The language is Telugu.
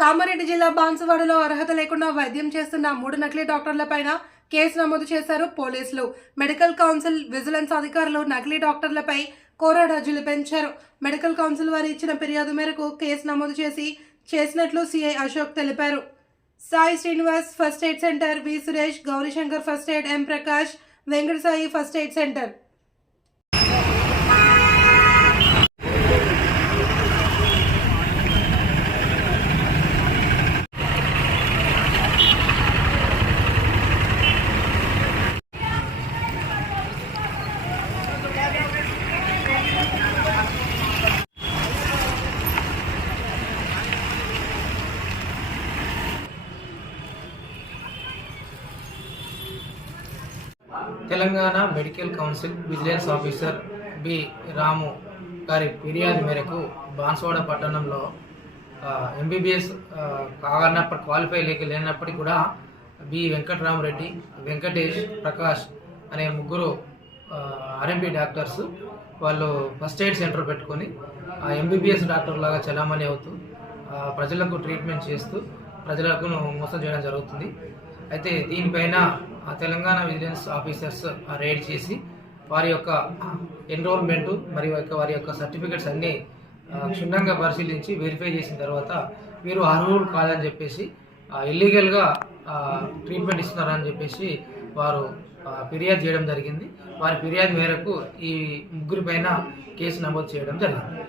కామారెడ్డి జిల్లా బాన్సువాడలో అర్హత లేకుండా వైద్యం చేస్తున్న మూడు నకిలీ డాక్టర్లపైన కేసు నమోదు చేశారు పోలీసులు. మెడికల్ కౌన్సిల్ విజిలెన్స్ అధికారులు నకిలీ డాక్టర్లపై కోరాడాజులు పెంచారు. మెడికల్ కౌన్సిల్ వారు ఇచ్చిన ఫిర్యాదు మేరకు కేసు నమోదు చేసి చేసినట్లు సిఐ అశోక్ తెలిపారు. Sai Srinivas first aid centre V Suresh Gaurishankar first aid M Prakash Venkata Sai first aid centre. Telangana medical council vigilance officer B Ramu గారి ఫిర్యాదు మేరకు బాన్సువాడ పట్టణంలో ఎంబీబీఎస్ కాగానప్పుడు క్వాలిఫై లేక లేనప్పటికీ కూడా బి వెంకటరామరెడ్డి వెంకటేష్ ప్రకాష్ అనే ముగ్గురు ఆర్ఎంపీ డాక్టర్స్ వాళ్ళు ఫస్ట్ ఎయిడ్ సెంటర్ పెట్టుకొని ఎంబీబీఎస్ డాక్టర్ లాగా చలామణి అవుతూ ప్రజలకు ట్రీట్మెంట్ చేస్తూ ప్రజలకు మోసం చేయడం జరుగుతుంది. అయితే దీనిపైన ఆ తెలంగాణ విజిలెన్స్ ఆఫీసర్స్ రైడ్ చేసి వారి యొక్క ఎన్రోల్మెంట్ మరియు యొక్క వారి యొక్క సర్టిఫికెట్స్ అన్నీ క్షుణ్ణంగా పరిశీలించి వెరిఫై చేసిన తర్వాత వీరు అర్హులు కాదని చెప్పేసి ఇల్లీగల్గా ట్రీట్మెంట్ ఇస్తున్నారని చెప్పేసి వారు ఫిర్యాదు చేయడం జరిగింది. వారి ఫిర్యాదు మేరకు ఈ ముగ్గురి పైన కేసు నమోదు చేయడం జరిగింది.